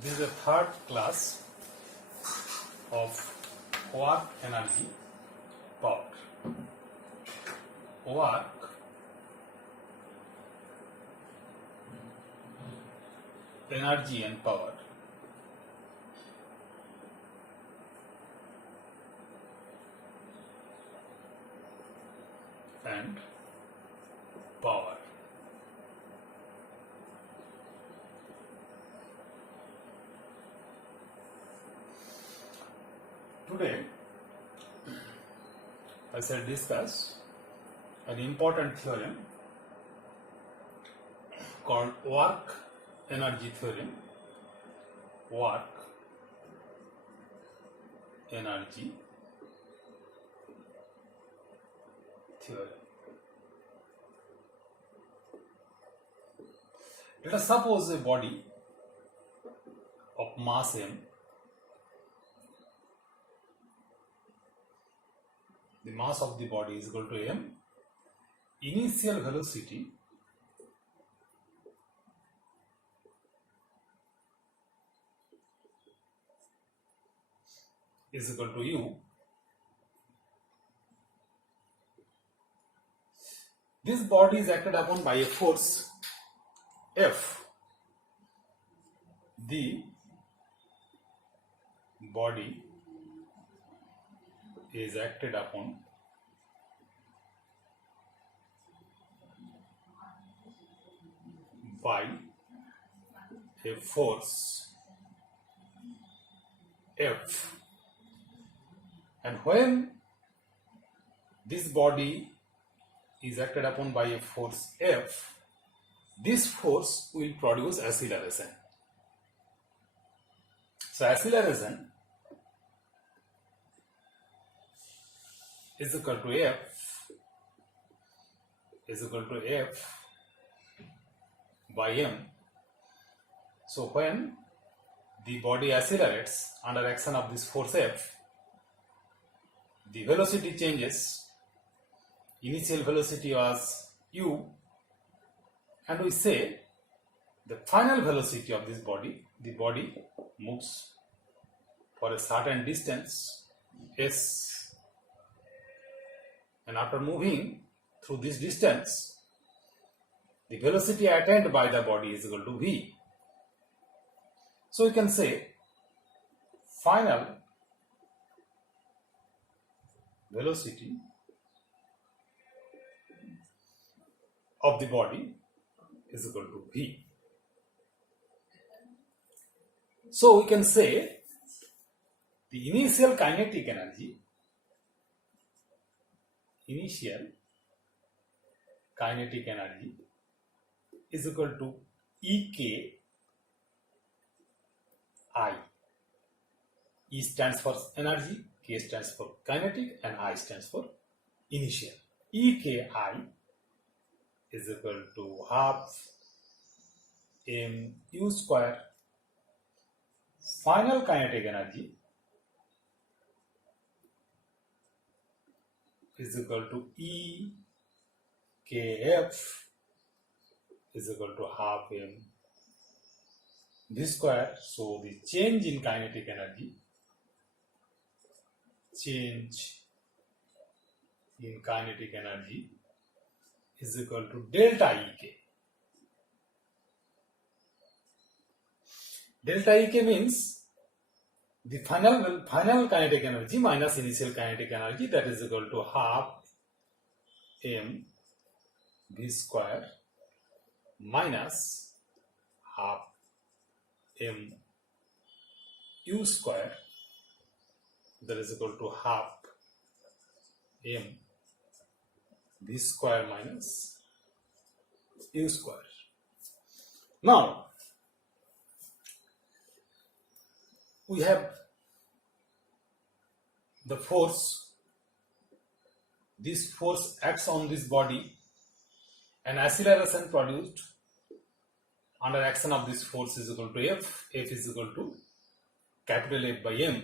This is the third class of work energy power. Work energy and power. And power. Today, I shall discuss an important theorem called work energy theorem. Work energy theorem. Let us suppose a body of mass m. The mass of the body is equal to m. Initial velocity is equal to u. This body is acted upon by a force F. The body is acted upon by a force F, and when this body is acted upon by a force F, this force will produce acceleration. So acceleration is equal to F by m. So when the body accelerates under action of this force F, the velocity changes. Initial velocity was u, and we say the final velocity of this body, the body moves for a certain distance s, and after moving through this distance, the velocity attained by the body is equal to v. So we can say final velocity of the body is equal to v. So we can say the initial kinetic energy is equal to Eki. E stands for energy, K stands for kinetic, and I stands for initial. Eki is equal to half mu square. Final kinetic energy is equal to Ekf is equal to half m v square. So the change in kinetic energy is equal to delta Ek. Delta Ek means the final kinetic energy minus initial kinetic energy, that is equal to half m v square minus half m u square, that is equal to half m v square minus u square. Now we have the force. This force acts on this body, and acceleration produced under action of this force is equal to F. F is equal to capital F by m.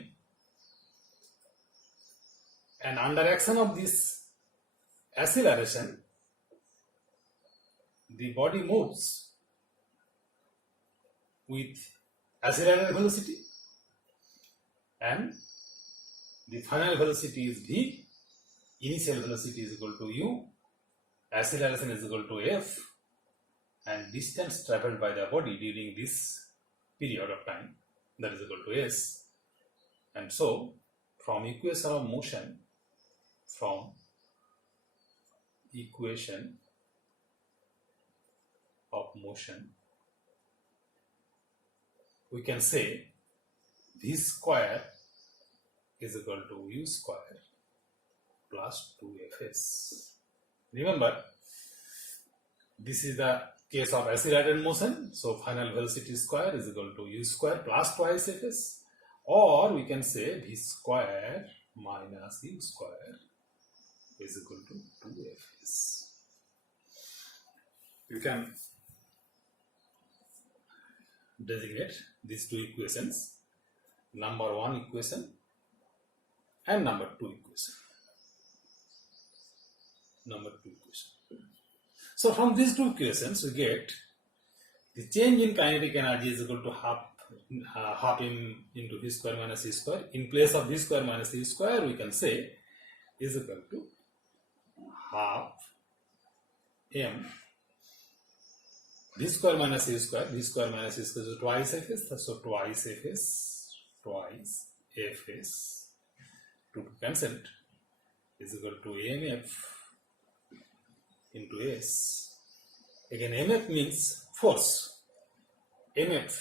And under action of this acceleration, the body moves with accelerated velocity, and the final velocity is v, initial velocity is equal to u, acceleration is equal to f, and distance traveled by the body during this period of time, that is equal to s. And so from equation of motion, we can say v square is equal to u square plus 2fs. Remember, this is the case of accelerated motion, so final velocity square is equal to u square plus twice fs, or we can say v square minus u square is equal to 2fs. You can designate these two equations, number 1 equation and number 2 equation. So from these two equations we get the change in kinetic energy is equal to half m into v square minus c square. In place of v square minus c square, we can say is equal to half m v square minus c square. V square minus c square is twice fs, so twice fs to cancel is equal to mf into s. Again, mf means force. Mf,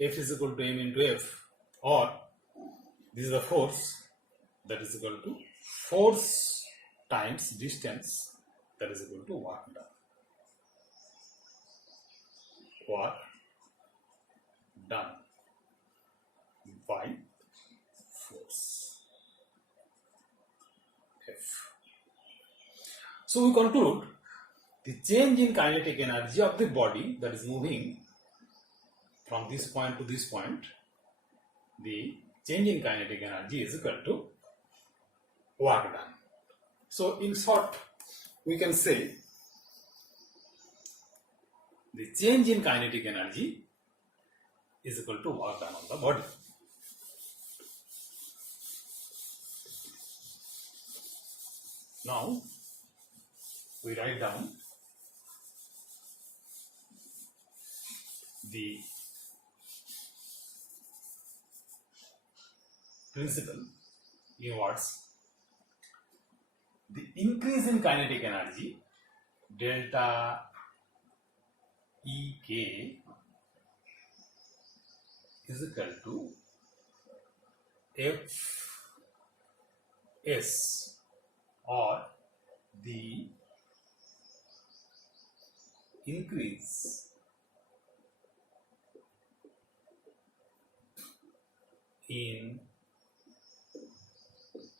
f is equal to m into f, or this is the force, that is equal to force times distance, that is equal to work done. Work done by force F. So we conclude the change in kinetic energy of the body that is moving from this point to this point, the change in kinetic energy is equal to work done. So in short, we can say the change in kinetic energy is equal to work done on the body. Now we write down the principle in words. The increase in kinetic energy delta Ek is equal to Fs, or the increase in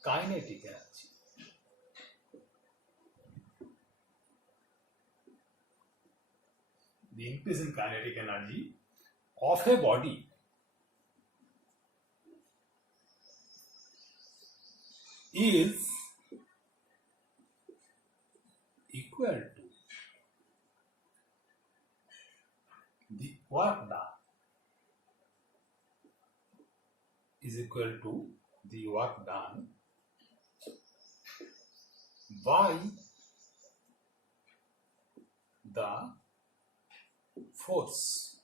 kinetic energy. The increase in kinetic energy of a body is equal to the work done is equal to the work done by the force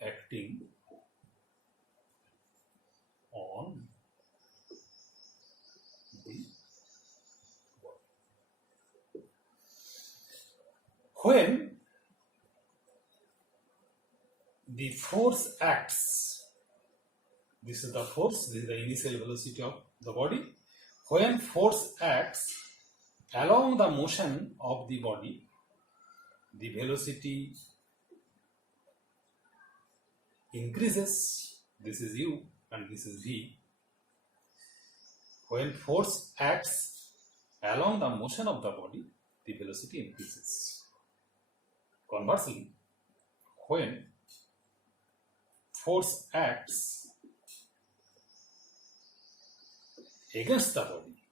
acting on the body. When the force acts, this is the force, this is the initial velocity of the body. When force acts along the motion of the body, the velocity increases. This is u and this is v. When force acts along the motion of the body, the velocity increases. Conversely, when force acts against the body,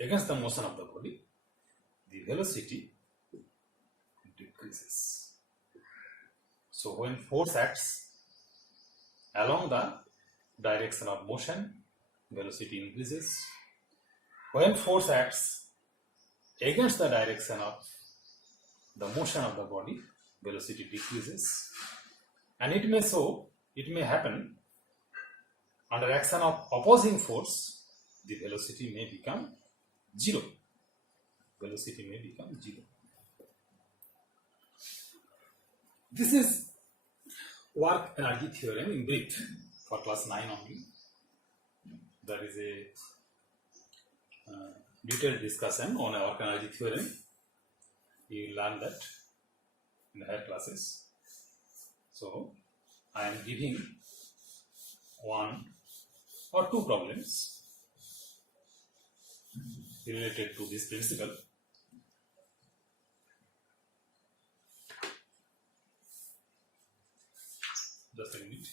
against the motion of the body, the velocity decreases. So when force acts along the direction of motion, velocity increases. When force acts against the direction of the motion of the body, velocity decreases. And it may happen under action of opposing force, the velocity may become zero. Velocity may become zero. This is work energy theorem in brief for class 9 only. There is a detailed discussion on work energy theorem. You will learn that in the higher classes. So I am giving one or two problems related to this principle. Just a minute.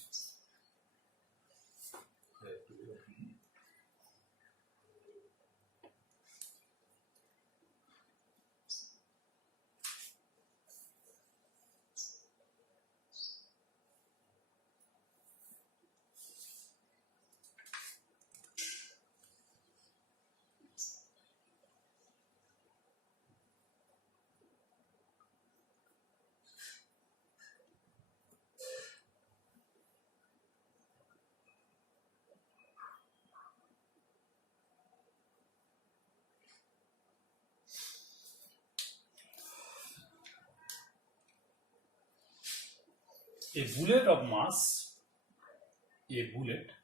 A bullet of mass,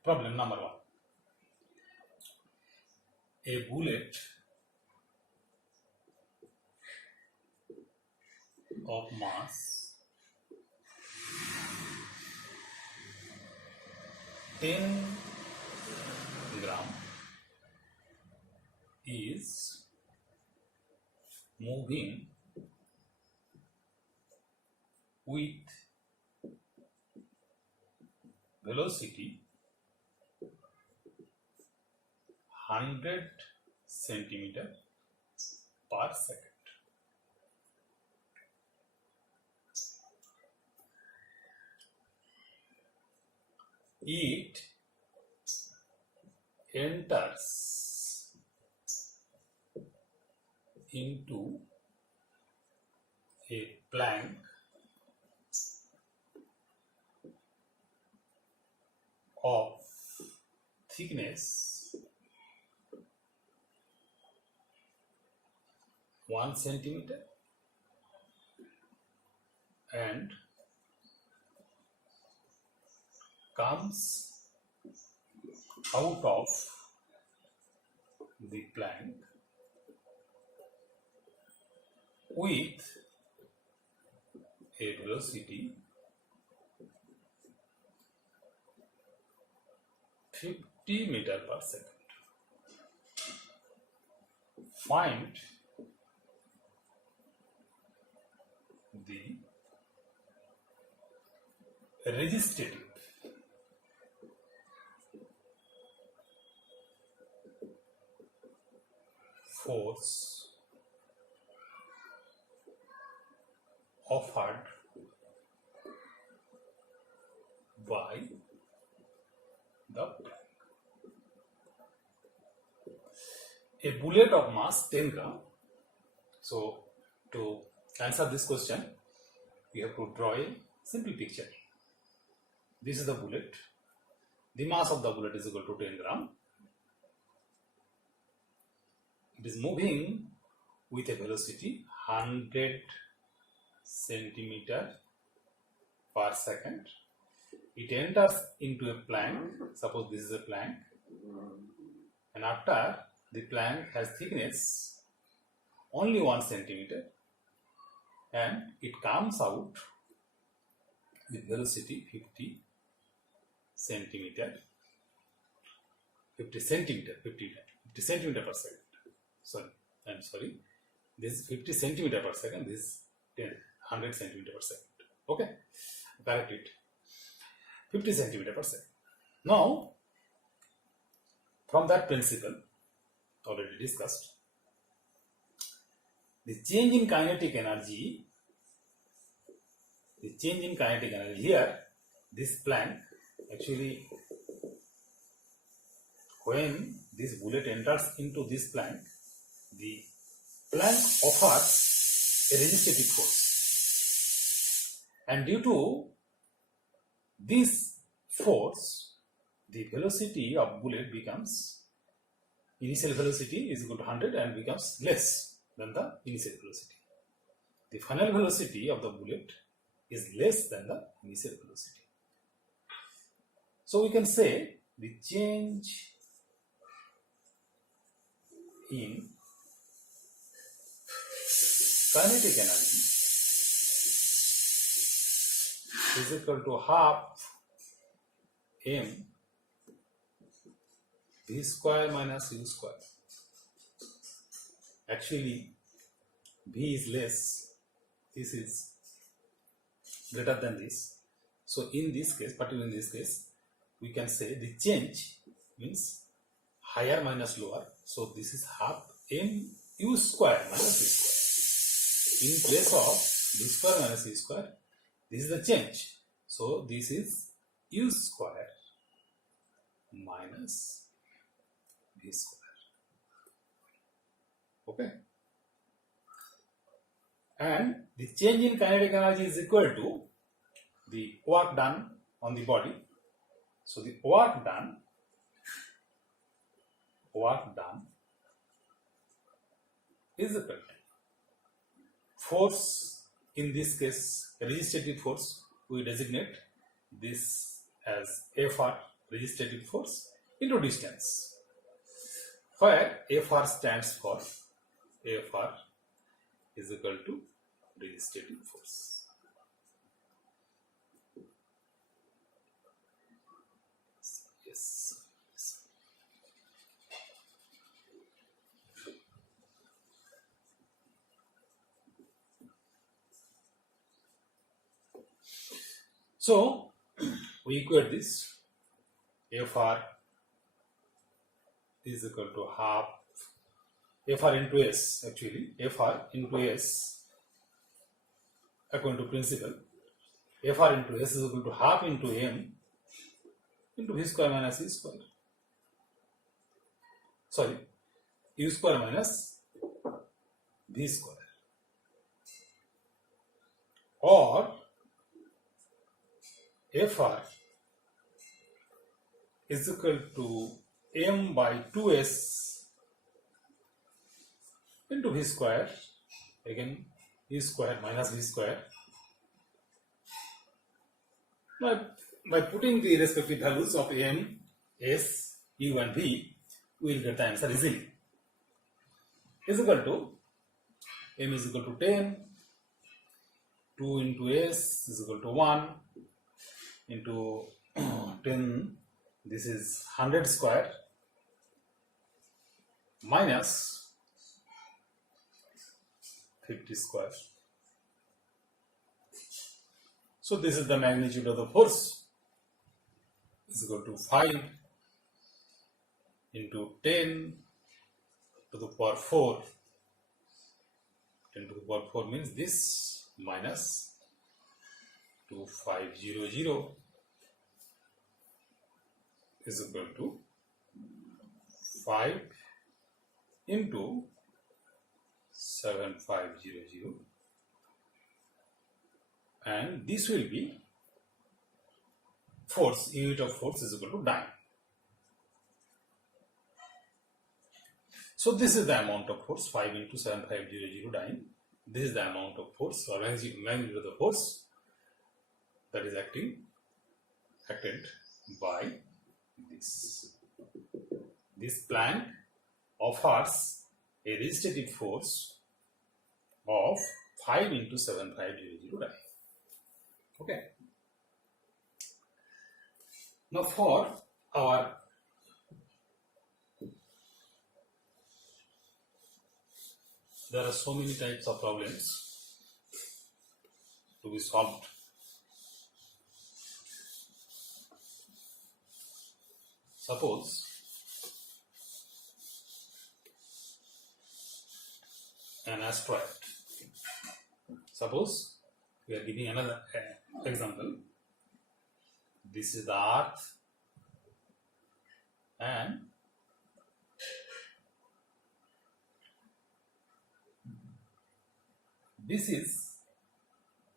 problem number 1. A bullet of mass 10 gram is moving with velocity 100 centimeter per second. It enters into a plank of thickness 1 centimeter and comes out of the plank with a velocity 50 meter per second. Find the resistive force offered by the plank. A bullet of mass 10 gram. So to answer this question, we have to draw a simple picture. This is the bullet. The mass of the bullet is equal to 10 gram. It is moving with a velocity 100 centimeter per second. It enters into a plank. Suppose this is a plank, and after the plank has thickness only 1 centimeter, and it comes out with velocity 50 centimeter per second. Sorry, this is 50 centimeter per second, this is 100 centimeter per second. Okay, correct it. 50 centimeter per second. Now, from that principle already discussed, the change in kinetic energy the change in kinetic energy. Here, this Planck, actually, when this bullet enters into this Planck, the Planck offers a resistative force, and due to this force, the velocity of bullet becomes, initial velocity is equal to 100 and becomes less than the initial velocity. The final velocity of the bullet is less than the initial velocity. So we can say the change in kinetic energy is equal to half m v square minus u square. Actually, v is less, this is greater than this. So in this case, particularly in this case, we can say the change means higher minus lower. So this is half m u square minus v square. In place of v square minus u square, this is the change. So this is u square minus v square. Okay. And the change in kinetic energy is equal to the work done on the body. So the work done is equal to force, in this case resistative force, we designate this as Fr, resistative force, into distance, where Fr stands for, Fr is equal to resistative force. Yes. So we equate this. Fr is equal to half Fr into S, actually Fr into S, according to principle, Fr into S is equal to half into m into v square minus u square. Sorry, u square minus v square, or Fr is equal to m by 2s into v square, again u square minus v square. By putting the respective values of m, s, u and v, we will get the answer easily. Is equal to, m is equal to 10, 2 into s is equal to 1 into 10, this is 100 square, minus 50 square. So this is the magnitude of the force, is equal to 5 into 10 to the power 4. 10 to the power 4 means this, minus 2500 is equal to 5 into 7500, and this will be force, unit of force is equal to dyne. So this is the amount of force, 5 into 7500 dyne. This is the amount of force or magnitude of the force that is acted by this. This Planck offers a resistative force of 5 into 7500 dyne. Okay. Now for our there are so many types of problems to be solved. Suppose an asteroid. Suppose We are giving another example. This is the earth, and this is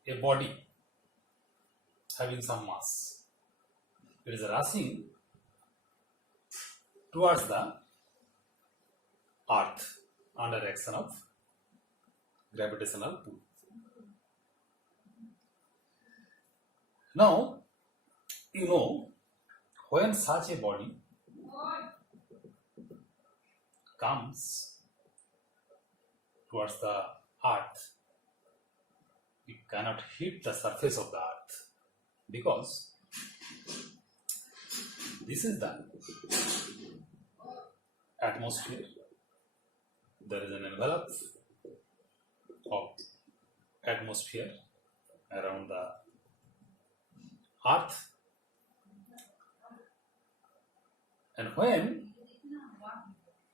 a body having some mass. It is rushing towards the earth under action of gravitational pull. Now, you know, when such a body comes towards the earth, it cannot hit the surface of the earth because this is the atmosphere. There is an envelope of atmosphere around the earth, and when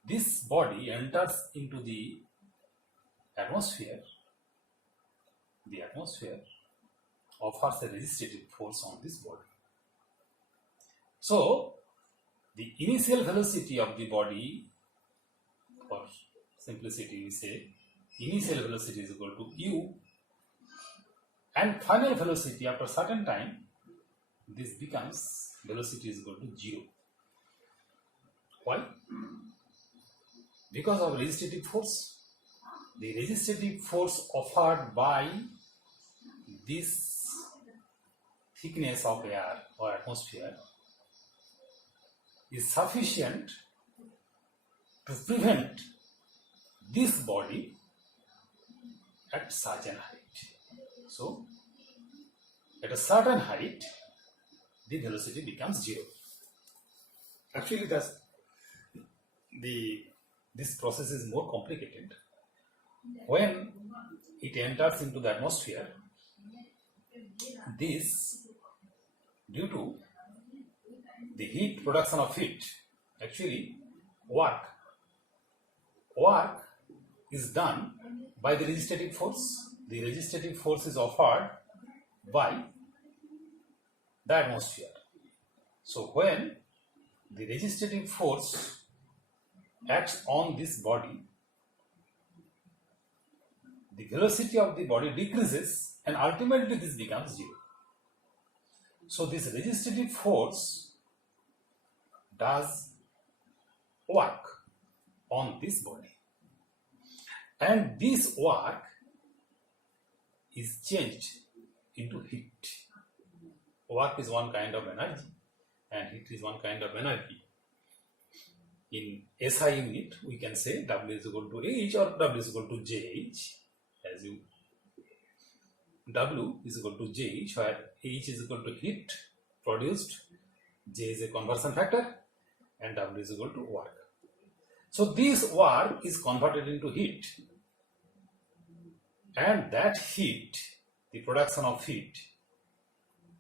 this body enters into the atmosphere offers a resistative force on this body. So the initial velocity of the body, for simplicity we say initial velocity is equal to u, and final velocity after certain time, this becomes velocity is equal to 0. Why? Because of resistative force. The resistative force offered by this thickness of air or atmosphere is sufficient to prevent this body at such an height. So, at a certain height, the velocity becomes 0. Actually, this process is more complicated. When it enters into the atmosphere, this, due to the heat, production of heat, actually work is done by the resistative force. The resistative force is offered by the atmosphere. So when the resistative force acts on this body, the velocity of the body decreases and ultimately this becomes 0. So this resistative force does work on this body, and this work is changed into heat. Work is one kind of energy and heat is one kind of energy. In SI unit, we can say W is equal to H or W is equal to JH. As you, W is equal to JH, where H is equal to heat produced, J is a conversion factor, and W is equal to work. So this work is converted into heat, and that heat, the production of heat,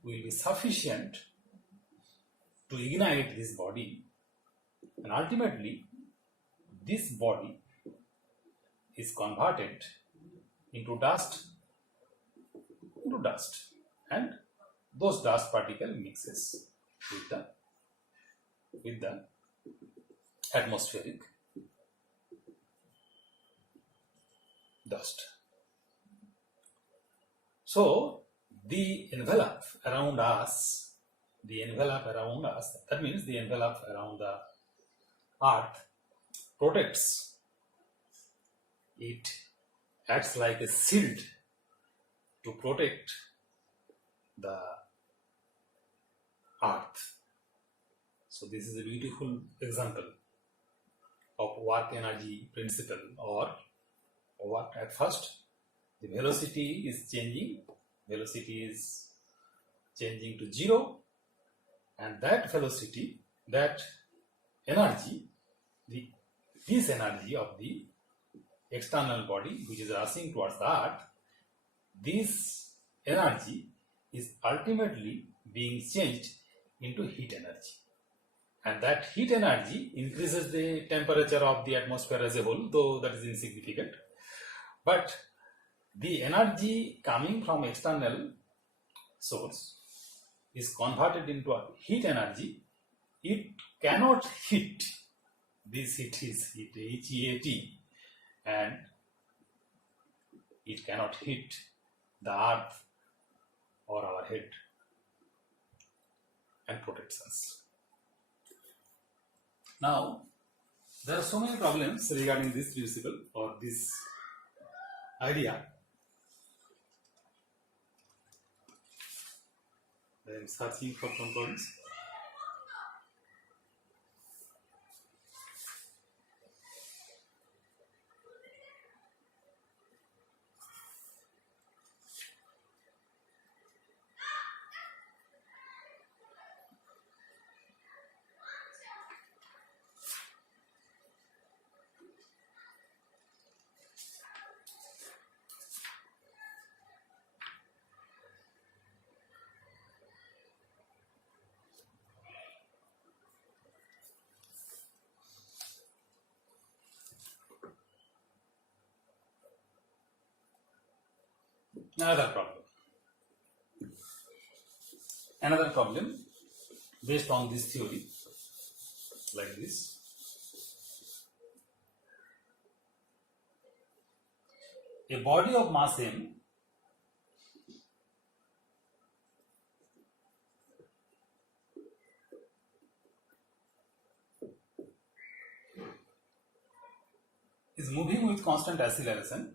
will be sufficient to ignite this body, and ultimately this body is converted into dust, and those dust particle mixes with the atmospheric dust. So the envelope around us, that means the envelope around the earth protects. It acts like a shield to protect the earth. So this is a beautiful example of work energy principle, or work. At first the velocity is changing to 0, and that velocity, that energy, this energy of the external body which is rushing towards the earth, this energy is ultimately being changed into heat energy, and that heat energy increases the temperature of the atmosphere as a whole, though that is insignificant. But the energy coming from external source is converted into a heat energy. It cannot hit, this heat is heat, HEAT, and it cannot hit the earth or our head and protects us. Now, there are so many problems regarding this principle or this idea. I am searching for some problems. Another problem based on this theory, like this. A body of mass m is moving with constant acceleration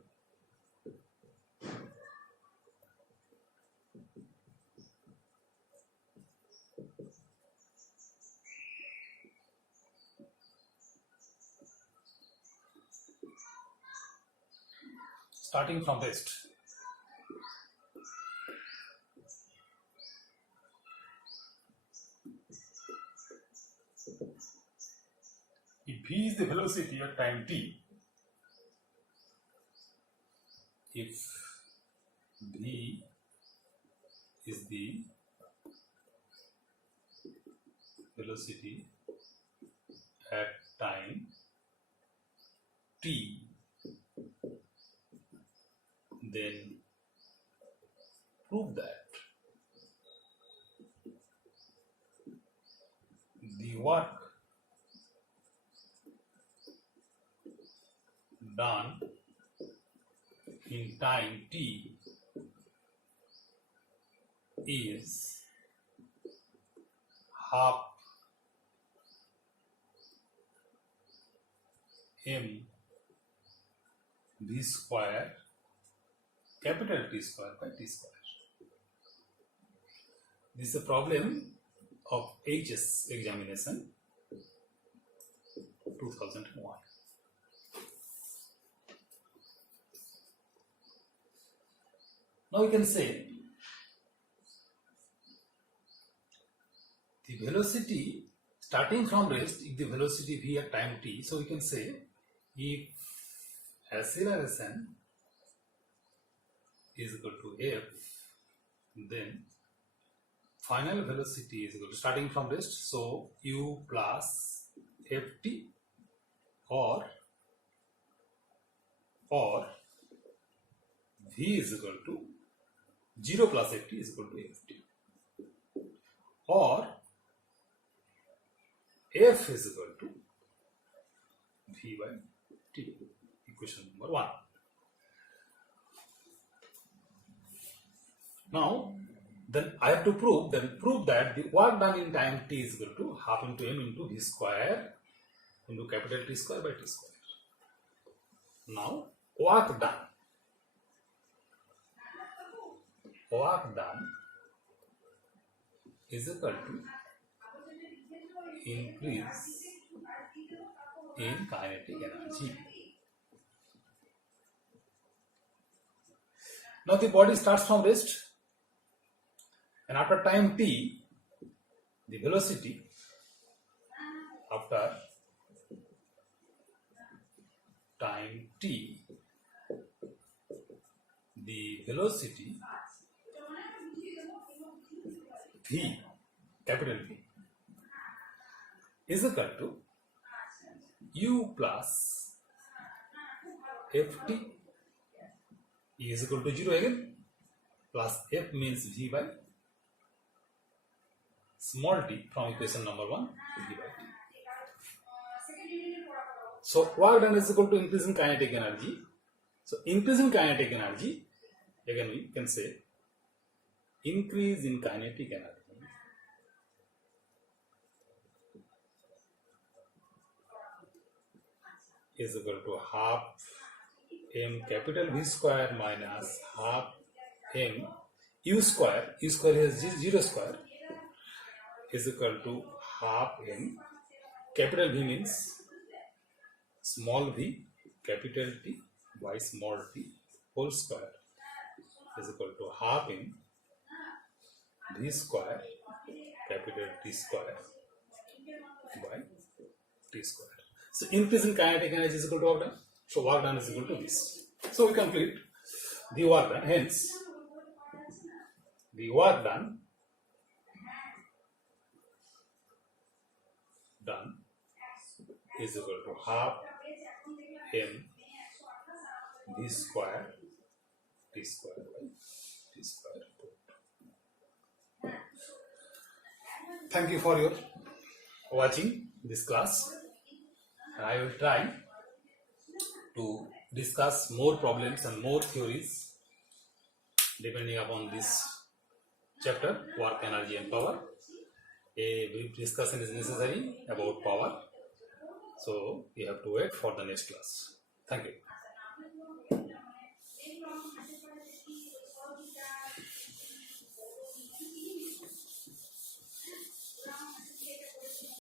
starting from rest. If v is the velocity at time t, if v is the velocity at time t, then prove that the work done in time t is half m v square capital T square by T square. This is a problem of HS examination 2001. Now we can say the velocity starting from rest, if the velocity v at time t, so we can say if acceleration is equal to f, then final velocity is equal to starting from rest, so u plus ft or v is equal to 0 plus ft is equal to ft, or f is equal to v by t, equation number 1. Now, then I have to prove that the work done in time t is equal to half into m into v square into capital T square by T square. Now, work done is equal to increase in kinetic energy. Now the body starts from rest, and after time t, the velocity after time t, the velocity v, capital V, is equal to u plus ft E is equal to 0 again, plus F means V by small t from equation number 1, V by T. So work done is equal to increase in kinetic energy. So increase in kinetic energy, again we can say increase in kinetic energy is equal to half m capital V square minus half m u square is 0 square is equal to half m capital V means small v capital T by small t whole square is equal to half m V square capital T square by T square. So increase in kinetic energy is equal to work done. So work done is equal to this. So we complete the work done. Hence, the work done is equal to half m V square T square by T square. Thank you for your watching this class. I will try to discuss more problems and more theories depending upon this chapter, work, energy and power. A brief discussion is necessary about power. So you have to wait for the next class. Thank you.